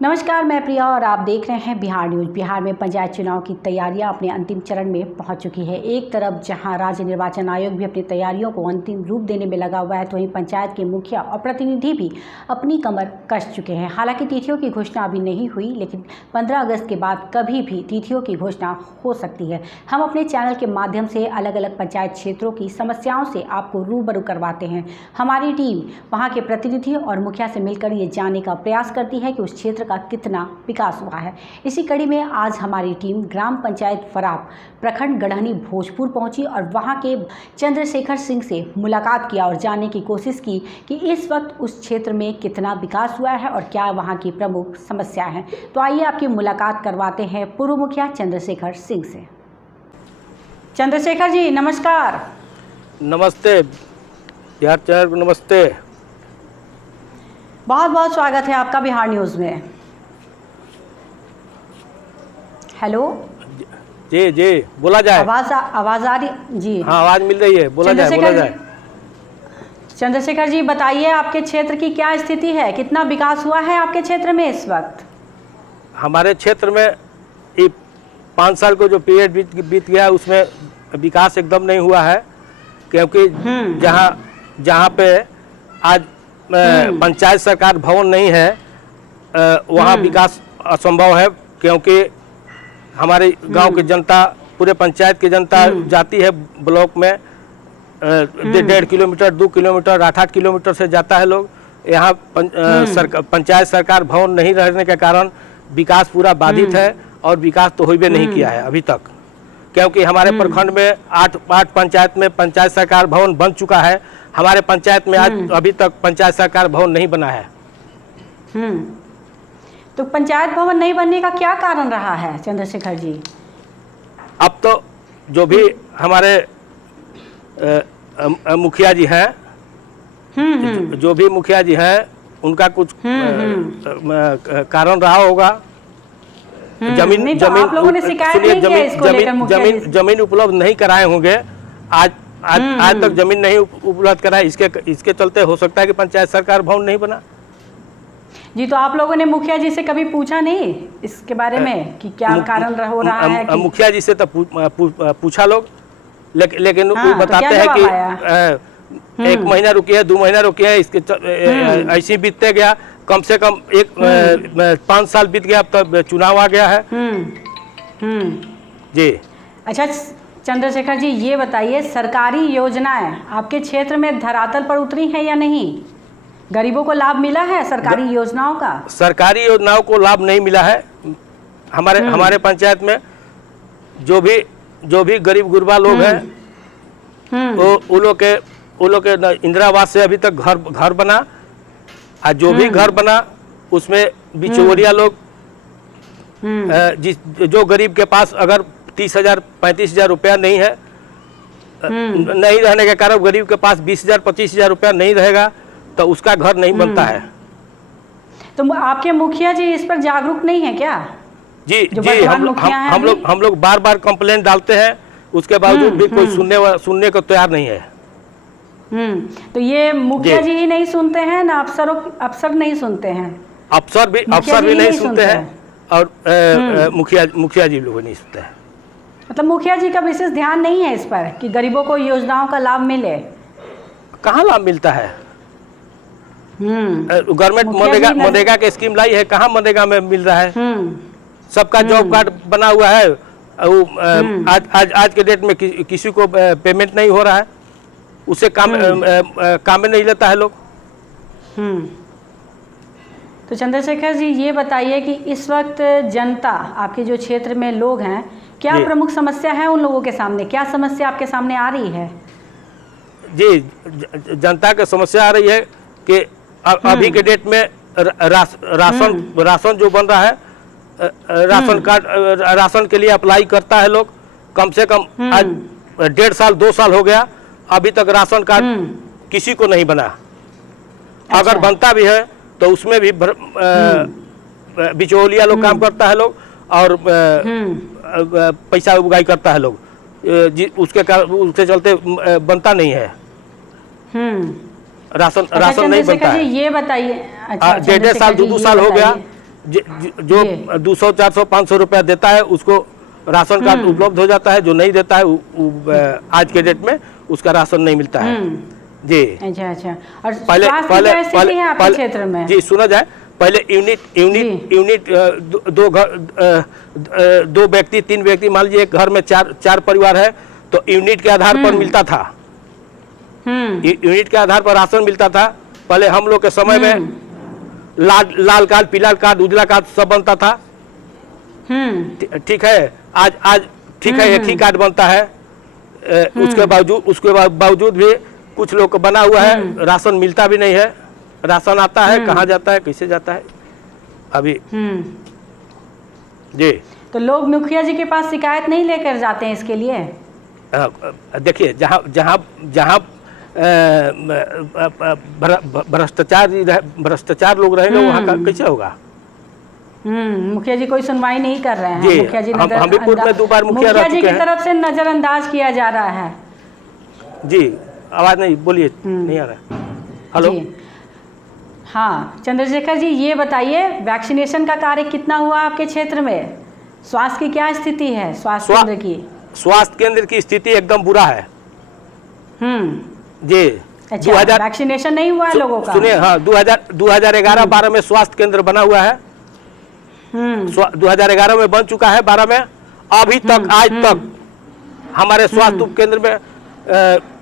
नमस्कार, मैं प्रिया और आप देख रहे हैं बिहार न्यूज़। बिहार में पंचायत चुनाव की तैयारियां अपने अंतिम चरण में पहुंच चुकी है। एक तरफ जहां राज्य निर्वाचन आयोग भी अपनी तैयारियों को अंतिम रूप देने में लगा हुआ है, तो वहीं पंचायत के मुखिया और प्रतिनिधि भी अपनी कमर कस चुके हैं। हालांकि तिथियों की घोषणा अभी नहीं हुई, लेकिन 15 अगस्त के बाद कभी भी तिथियों की घोषणा हो सकती है। हम अपने चैनल के माध्यम से अलग अलग पंचायत क्षेत्रों की समस्याओं से आपको रूबरू करवाते हैं। हमारी टीम वहाँ के प्रतिनिधि और मुखिया से मिलकर ये जानने का प्रयास करती है कि उस क्षेत्र का कितना विकास हुआ है। इसी कड़ी में आज हमारी टीम ग्राम पंचायत फराब प्रखंड गढ़हनी भोजपुर पहुंची और वहां के चंद्रशेखर सिंह से मुलाकात किया और जानने की कोशिश की कि इस वक्त उस क्षेत्र में कितना विकास हुआ है और क्या वहां की प्रमुख समस्याएं हैं। तो आइए आपकी मुलाकात करवाते हैं पूर्व मुखिया चंद्रशेखर सिंह से। चंद्रशेखर जी नमस्कार। नमस्ते बिहार चैनल, नमस्ते। बहुत बहुत स्वागत है आपका बिहार न्यूज़ में। हेलो जी जी, बोला जाए। आवाज़ आ रही जी? हाँ, आवाज़ मिल रही है, बोला जाए। चंद्रशेखर जी बताइए, आपके क्षेत्र की क्या स्थिति है, कितना विकास हुआ है आपके क्षेत्र में इस वक्त? हमारे क्षेत्र में ये 5 साल को जो पीरियड बीत गया उसमें विकास एकदम नहीं हुआ है, क्योंकि जहाँ पे आज पंचायत सरकार भवन नहीं है वहाँ विकास असंभव है, क्योंकि हमारे गांव की जनता, पूरे पंचायत की जनता जाती है ब्लॉक में 1.5 किलोमीटर 2 किलोमीटर 8-8 किलोमीटर से जाता है लोग। यहाँ पंचायत सरकार भवन नहीं रहने के कारण विकास पूरा बाधित है और विकास तो होइबे नहीं किया है अभी तक, क्योंकि हमारे प्रखंड में 8 पंचायत में पंचायत सरकार भवन बन चुका है। हमारे पंचायत में आज अभी तक पंचायत सरकार भवन नहीं बना है। तो पंचायत भवन नहीं बनने का क्या कारण रहा है चंद्रशेखर जी? अब तो जो भी हमारे मुखिया जी हैं, जो भी मुखिया जी हैं उनका कुछ कारण रहा होगा। जमीन उपलब्ध नहीं कराए होंगे, आज तक जमीन नहीं उपलब्ध कराए, इसके चलते हो सकता है कि पंचायत सरकार भवन नहीं बना। जी, तो आप लोगों ने मुखिया जी से कभी पूछा नहीं इसके बारे में कि क्या कारण हो रहा है? मुखिया जी से तो पूछा लोग, लेकिन वो बताते हैं कि 1 महीना रुकिए, 2 महीना रुकिए, इसके ऐसे बीतते गया। कम से कम 5 साल बीत गया, अब तक चुनाव आ गया है। जी अच्छा चंद्रशेखर जी, ये बताइए सरकारी योजनाएं आपके क्षेत्र में धरातल पर उतरी हैं या नहीं? गरीबों को लाभ मिला है सरकारी योजनाओं का? सरकारी योजनाओं को लाभ नहीं मिला है। हमारे पंचायत में जो भी गरीब गुरबा लोग हैं वो लोग के इंदिरा आवास से अभी तक घर बना, और जो भी घर बना उसमें बिचौलिया लोग, जो गरीब के पास अगर 30,000 35,000 रुपया नहीं है, नहीं रहने के कारण गरीब के पास 20,000 25,000 रुपया नहीं रहेगा तो उसका घर नहीं बनता है। तो आपके मुखिया जी इस पर जागरूक नहीं है क्या? जी हम लोग बार कंप्लेंट डालते हैं, उसके बावजूद भी कोई सुनने को तैयार नहीं है। तो ये मुखिया जी ही नहीं सुनते हैं ना, अफसर नहीं सुनते हैं? अफसर भी नहीं सुनते हैं और मुखिया जी लोग नहीं सुनते हैं। मतलब मुखिया जी का विशेष ध्यान नहीं है इस पर कि गरीबों को योजनाओं का लाभ मिले? कहाँ लाभ मिलता है? गवर्नमेंट मनरेगा के स्कीम लाई है, कहाँ मनरेगा में मिल रहा है? सबका जॉब कार्ड बना हुआ है, आज के डेट में किसी को पेमेंट नहीं हो रहा है, उसे काम में नहीं लेता है लोग। तो चंद्रशेखर जी ये बताइए कि इस वक्त जनता, आपके जो क्षेत्र में लोग हैं, क्या प्रमुख समस्या है उन लोगों के सामने? क्या समस्या आपके सामने आ रही है? जी, जनता की समस्या आ रही है कि अभी के डेट में राशन जो बन रहा है, राशन कार्ड, राशन के लिए अप्लाई करता है लोग, कम से कम आज 1.5 साल 2 साल हो गया, अभी तक राशन कार्ड किसी को नहीं बना। अगर बनता भी है तो उसमें भी बिचौलिया लोग काम करता है लोग, और पैसा उगाई करता है लोग, उसके चलते बनता नहीं है। राशन नहीं बनता है। ये बताइए, 1.5 साल 2 साल हो गया, जो 200-400 500 रुपया देता है उसको राशन कार्ड उपलब्ध हो जाता है, जो नहीं देता है आज के डेट में उसका राशन नहीं मिलता है। जी अच्छा। और पहले क्षेत्र में जी सुना जाए, पहले यूनिट दो व्यक्ति 3 व्यक्ति, मान लीजिए एक घर में 4 परिवार है तो यूनिट के आधार पर मिलता था। यूनिट के आधार पर राशन मिलता था। पहले हम लोग के समय में लाल कार्ड, पीला कार्ड, उजला कार्ड सब बनता था। ठीक है, आज ठीक है एक ही कार्ड बनता है। उसके बावजूद भी कुछ लोग को बना हुआ है, राशन मिलता भी नहीं है। राशन आता है, कहाँ जाता है, कैसे जाता है अभी। जी तो लोग मुखिया जी के पास शिकायत नहीं लेकर जाते हैं इसके लिए? देखिए, जहाँ भ्रष्टाचार लोग रहेंगे वहाँ का कैसे होगा। मुखिया जी कोई सुनवाई नहीं कर रहे हैं। जी, मुखिया जी हमीरपुर में 2 बार मुखिया रह चुके हैं। मुखिया जी की तरफ से नजरअंदाज किया जा रहा है। जी आवाज नहीं, बोलिए, नहीं आ रहा। हेलो। हाँ चंद्रशेखर जी, ये बताइए वैक्सीनेशन का कार्य कितना हुआ आपके क्षेत्र में? स्वास्थ्य की क्या स्थिति है? स्वास्थ्य केंद्र की स्थिति एकदम बुरा है। जी अच्छा, वैक्सीनेशन नहीं हुआ है लोगों का? सुनिए, हाँ 2011-12 में स्वास्थ्य केंद्र बना हुआ है। 2011 में बन चुका है, 12 में। अभी तक आज तक हमारे स्वास्थ्य उप केंद्र में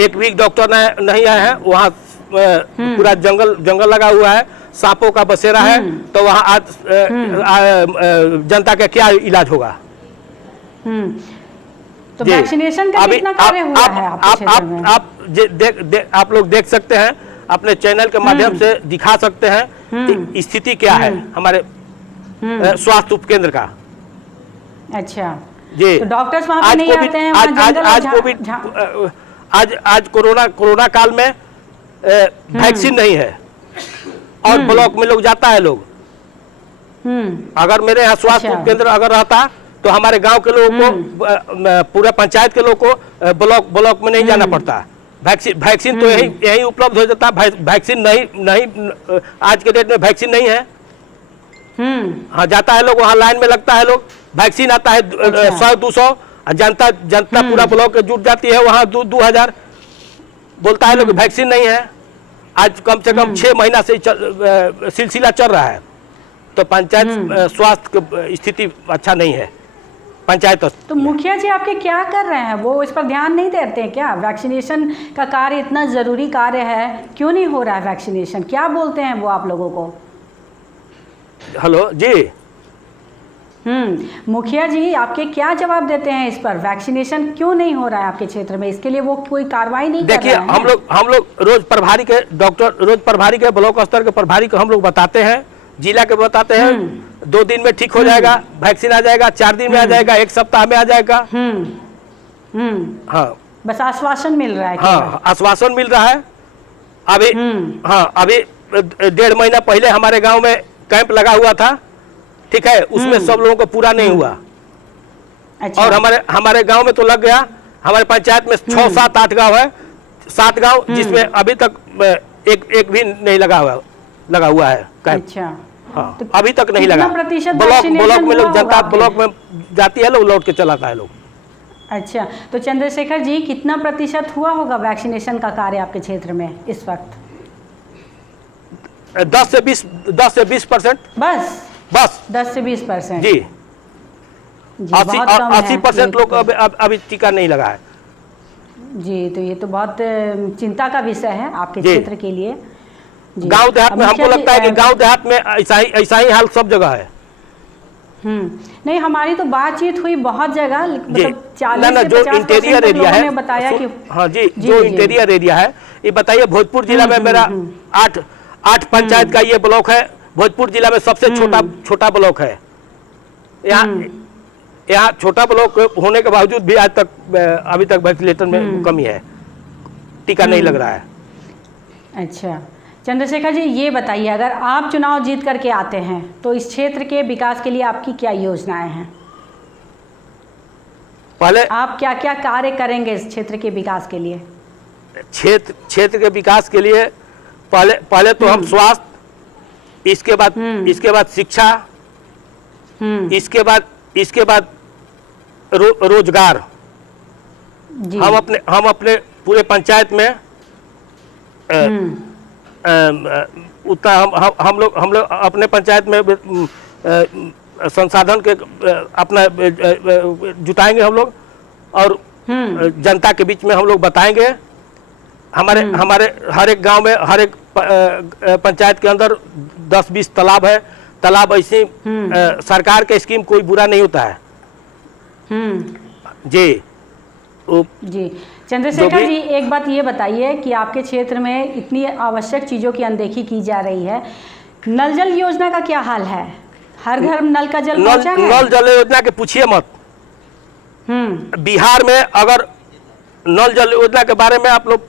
एक भी डॉक्टर नहीं आए हैं। वहाँ पूरा जंगल लगा हुआ है, सांपों का बसेरा है, तो वहाँ आज जनता का क्या इलाज होगा। तो वैक्सीनेशन का कितना कार्य हुआ है आपके क्षेत्र में? आप लोग देख सकते हैं, अपने चैनल के माध्यम से दिखा सकते हैं कि स्थिति क्या है हमारे स्वास्थ्य उप केंद्र का। अच्छा जी, तो डॉक्टर्स वहाँ पे नहीं आते हैं? आज कोविड, आज कोरोना काल में वैक्सीन नहीं है और ब्लॉक में लोग जाता है लोग। अगर मेरे यहाँ स्वास्थ्य उप केंद्र अगर रहता तो हमारे गांव के लोगों को, पूरा पंचायत के लोगों को ब्लॉक में नहीं जाना पड़ता। वैक्सीन तो यही उपलब्ध हो जाता। वैक्सीन नहीं आज के डेट में वैक्सीन नहीं है। हाँ जाता है लोग, वहाँ लाइन में लगता है लोग, वैक्सीन आता है 100-200, जनता पूरा ब्लॉक जुट जाती है, वहाँ 2000 बोलता है लोग वैक्सीन नहीं है। आज कम से कम 6 महीना से सिलसिला चल रहा है। तो पंचायत स्वास्थ्य की स्थिति अच्छा नहीं है पंचायत। तो मुखिया जी आपके क्या कर रहे हैं? वो इस पर ध्यान नहीं देते हैं क्या? वैक्सीनेशन का कार्य इतना ज़रूरी कार्य है, क्यों नहीं हो रहा है वैक्सीनेशन? क्या बोलते हैं वो आप लोगों को? हेलो जी। मुखिया जी आपके क्या जवाब देते हैं इस पर? वैक्सीनेशन क्यों नहीं हो रहा है आपके क्षेत्र में? इसके लिए वो कोई कार्रवाई नहीं कर रहे हैं? देखिए, हम लोग रोज प्रभारी के डॉक्टर, रोज प्रभारी के ब्लॉक स्तर के प्रभारी को हम लोग बताते हैं, जिला के बताते हैं 2 दिन में ठीक हो जाएगा, वैक्सीन आ जाएगा, 4 दिन में आ जाएगा, 1 सप्ताह में आ जाएगा। हाँ बस आश्वासन मिल रहा है। हाँ आश्वासन मिल रहा है। अभी हाँ अभी 1.5 महीना पहले हमारे गांव में कैंप लगा हुआ था, ठीक है, उसमें सब लोगों को पूरा नहीं हुआ। अच्छा। और हमारे गांव में तो लग गया। हमारे पंचायत में 6-7-8 गांव है, 7 गांव जिसमें अभी तक एक भी नहीं लगा हुआ है कैंप। अच्छा। हाँ तो अभी तक नहीं लगा। ब्लॉक में लोग, जनता ब्लॉक में जाती है, लोग लौट के चलाता है लोग। अच्छा, तो चंद्रशेखर जी कितना प्रतिशत हुआ होगा वैक्सीनेशन का कार्य आपके क्षेत्र में इस वक्त? 10 से 20%। बस 10 से 20%। जी 80% लोग अभी टीका नहीं लगा है। जी तो ये तो बहुत चिंता का विषय है आपके क्षेत्र के लिए। गांव देहात में हमको लगता है कि गांव देहात में ऐसा ही हाल सब जगह है। नहीं, हमारी तो बातचीत हुई बहुत जगह, मतलब 40 से 50% जो इंटीरियर एरिया है, बताया कि हाँ जी, जो इंटीरियर एरिया है, ये बताइए, भोजपुर जिला में मेरा 8 पंचायत का ये ब्लॉक है। भोजपुर जिला में सबसे छोटा ब्लॉक है। यहाँ छोटा ब्लॉक होने के बावजूद भी आज तक अभी तक वैक्सीनेशन में कमी है, टीका नहीं लग रहा है। अच्छा चंद्रशेखर जी, ये बताइए, अगर आप चुनाव जीत करके आते हैं तो इस क्षेत्र के विकास के लिए आपकी क्या योजनाएं हैं? पहले आप क्या क्या कार्य करेंगे इस क्षेत्र के विकास के लिए? क्षेत्र के विकास के लिए पहले तो हम स्वास्थ्य, इसके बाद शिक्षा, इसके बाद रोजगार। जी। हम अपने पूरे पंचायत में उतना हम लोग अपने पंचायत में संसाधन के अपना जुटाएंगे हम लोग, और जनता के बीच में हम लोग बताएंगे। हमारे हर एक गांव में, हर एक पंचायत के अंदर 10-20 तालाब है। तालाब ऐसे सरकार के स्कीम कोई बुरा नहीं होता है। जी जी। चंद्रशेखर जी, एक बात ये बताइए कि आपके क्षेत्र में इतनी आवश्यक चीज़ों की अनदेखी की जा रही है, नल जल योजना का क्या हाल है? हर घर में नल का जल पहुंचा है? नल जल योजना के पूछिए मत। बिहार में अगर नल जल योजना के बारे में आप लोग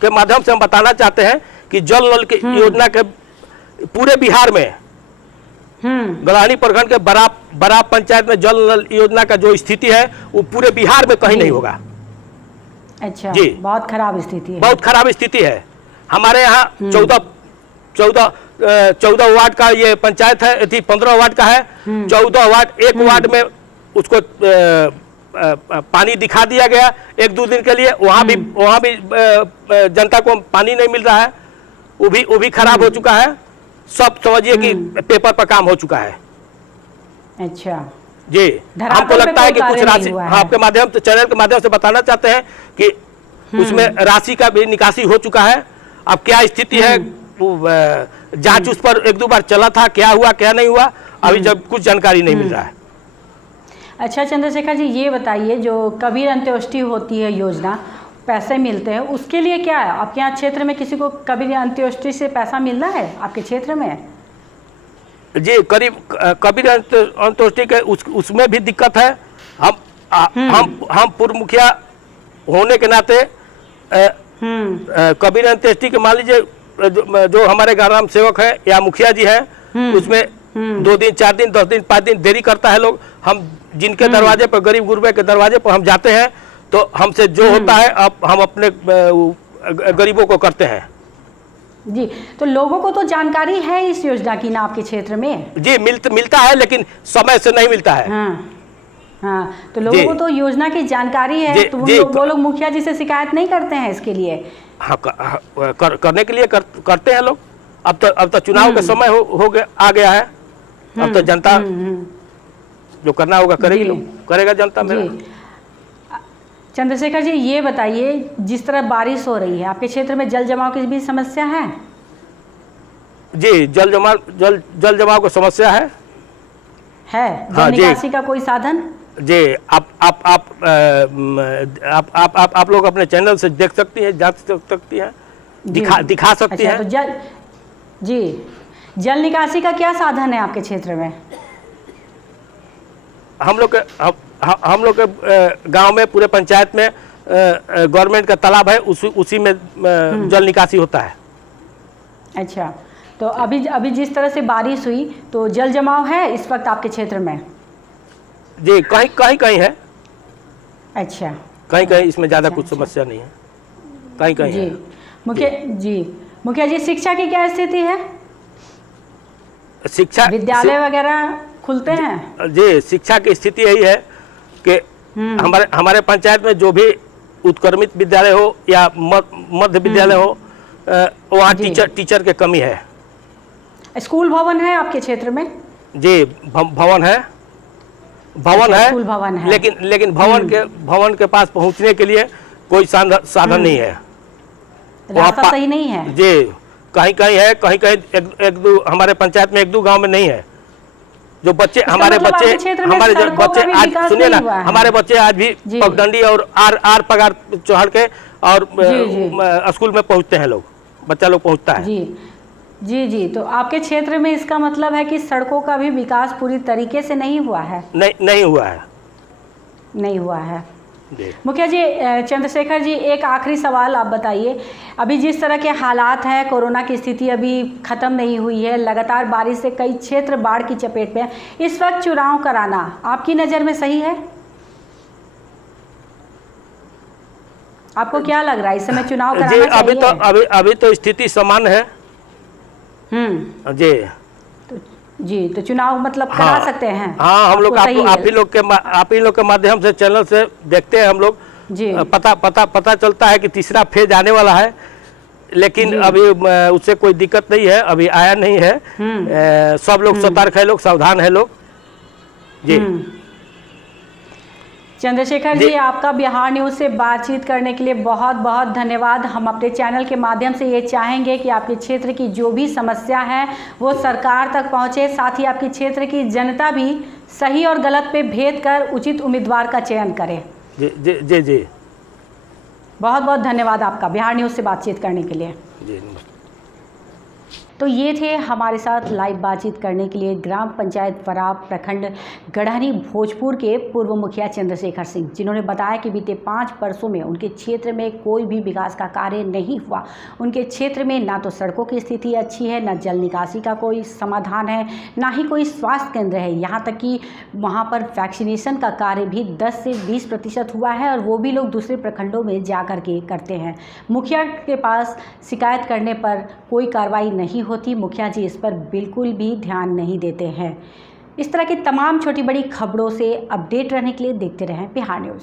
के माध्यम से हम बताना चाहते हैं कि जल नल की योजना के पूरे बिहार में गलहनी प्रखंड के बराब पंचायत में जल नल योजना का जो स्थिति है वो पूरे बिहार में कहीं नहीं होगा। अच्छा जी, बहुत खराब स्थिति है। बहुत खराब स्थिति है। हमारे यहाँ 14 वार्ड का ये पंचायत है, 15 वार्ड का है। 14 वार्ड, एक वार्ड में उसको पानी दिखा दिया गया 1-2 दिन के लिए। वहाँ भी जनता को पानी नहीं मिल रहा है। वो भी खराब हो चुका है। सब समझिए कि पेपर पर काम हो चुका है। अच्छा जी, हमको लगता है कि कुछ राशि आपके माध्यम से, चैनल के माध्यम से बताना चाहते हैं कि उसमें राशि का भी निकासी हो चुका है। अब क्या स्थिति है, जांच उस पर 1-2 बार चला था, क्या हुआ क्या नहीं हुआ अभी जब कुछ जानकारी नहीं मिल रहा है। अच्छा चंद्रशेखर जी, ये बताइए, जो कबीर अंत्योष्टि होती है योजना, पैसे मिलते हैं, उसके लिए क्या है आपके यहाँ क्षेत्र में? किसी को कबीर अंत्योष्टि से पैसा मिल रहा है आपके क्षेत्र में? जी, करीब कबीर अंत्योष्टि के उसमें भी दिक्कत है। हम पूर्व मुखिया होने के नाते कबीर अंत्योष्टि के मान लीजिए जो हमारे ग्राम सेवक है या मुखिया जी हैं, उसमें 2 दिन 4 दिन 10 दिन 5 दिन देरी करता है लोग। हम जिनके दरवाजे पर, गरीब गुरबे के दरवाजे पर हम जाते हैं तो हमसे जो होता है अब हम अपने गरीबों को करते हैं। जी, तो लोगों को तो जानकारी है इस योजना की ना आपके क्षेत्र में? जी, मिलता है, लेकिन समय से नहीं मिलता है। हाँ, तो लोगों को तो योजना की जानकारी है, तो वो लोग मुखिया जी से शिकायत नहीं करते हैं इसके लिए? हाँ, करने के लिए करते हैं लोग। अब तो चुनाव का समय आ गया है। अब तो जनता जो करना होगा करेगा जनता में। चंद्रशेखर जी, ये बताइए, जिस तरह बारिश हो रही है, आपके क्षेत्र में जल जमाव की भी समस्या है? जी, जल जमाव की समस्या है। जल निकासी का कोई साधन? जी, आप लोग अपने चैनल से देख सकती हैं, जांच सकती हैं, दिखा सकती हैं। तो जल निकासी का क्या साधन है आपके क्षेत्र में? हम लोग के गांव में, पूरे पंचायत में गवर्नमेंट का तालाब है, उसी में जल निकासी होता है। अच्छा, तो अभी जिस तरह से बारिश हुई तो जल जमाव है इस वक्त आपके क्षेत्र में? जी, कहीं है। अच्छा, कहीं इसमें ज़्यादा कुछ समस्या नहीं है, कहीं जी। है। मुखिया जी, शिक्षा की क्या स्थिति है? शिक्षा, विद्यालय वगैरह खुलते हैं? जी, शिक्षा की स्थिति यही है कि हमारे पंचायत में जो भी उत्क्रमित विद्यालय हो या मध्य विद्यालय हो, वहाँ टीचर की कमी है। स्कूल भवन है आपके क्षेत्र में? जी, भवन है। स्कूल भवन है, लेकिन भवन के पास पहुँचने के लिए कोई साधन नहीं है। रास्ता सही नहीं है। जी, कहीं है, कहीं एक दो हमारे पंचायत में 1-2 गांव में नहीं है। जो बच्चे हमारे बच्चे आज सुनिए ना, हमारे बच्चे आज भी पगडंडी और आर पगार चढ़ के और स्कूल में पहुंचते हैं, बच्चा लोग पहुंचता है। जी, तो आपके क्षेत्र में इसका मतलब है कि सड़कों का भी विकास पूरी तरीके से नहीं हुआ है? नहीं हुआ है। मुखिया जी, चंद्रशेखर जी, एक आखिरी सवाल आप बताइए, अभी जिस तरह के हालात हैं, कोरोना की स्थिति अभी ख़त्म नहीं हुई है, लगातार बारिश से कई क्षेत्र बाढ़ की चपेट में, इस वक्त चुनाव कराना आपकी नज़र में सही है? आपको क्या लग रहा है इस समय चुनाव कराना चाहिए? अभी तो स्थिति सामान्य है। जी, जी, तो चुनाव मतलब करा सकते हैं? हाँ, हम लोग आप ही लोग के माध्यम से, चैनल से देखते हैं हम लोग जी। पता चलता है कि तीसरा फेज आने वाला है, लेकिन अभी उससे कोई दिक्कत नहीं है, अभी आया नहीं है। सब लोग सतर्क है, लोग सावधान है लोग जी। चंद्रशेखर जी, आपका बिहार न्यूज़ से बातचीत करने के लिए बहुत बहुत धन्यवाद। हम अपने चैनल के माध्यम से ये चाहेंगे कि आपके क्षेत्र की जो भी समस्या है वो सरकार तक पहुँचे, साथ ही आपके क्षेत्र की जनता भी सही और गलत पे भेद कर उचित उम्मीदवार का चयन करे। जी जी जी जी, बहुत बहुत धन्यवाद आपका बिहार न्यूज़ से बातचीत करने के लिए जी। तो ये थे हमारे साथ लाइव बातचीत करने के लिए ग्राम पंचायत वराब प्रखंड गढ़हनी भोजपुर के पूर्व मुखिया चंद्रशेखर सिंह, जिन्होंने बताया कि बीते 5 वर्षों में उनके क्षेत्र में कोई भी विकास का कार्य नहीं हुआ। उनके क्षेत्र में ना तो सड़कों की स्थिति अच्छी है, ना जल निकासी का कोई समाधान है, ना ही कोई स्वास्थ्य केंद्र है। यहाँ तक कि वहाँ पर वैक्सीनेशन का कार्य भी 10 से 20% हुआ है, और वो भी लोग दूसरे प्रखंडों में जा कर के करते हैं। मुखिया के पास शिकायत करने पर कोई कार्रवाई नहीं होती। मुखिया जी इस पर बिल्कुल भी ध्यान नहीं देते हैं। इस तरह की तमाम छोटी बड़ी खबरों से अपडेट रहने के लिए देखते रहें बिहार न्यूज़।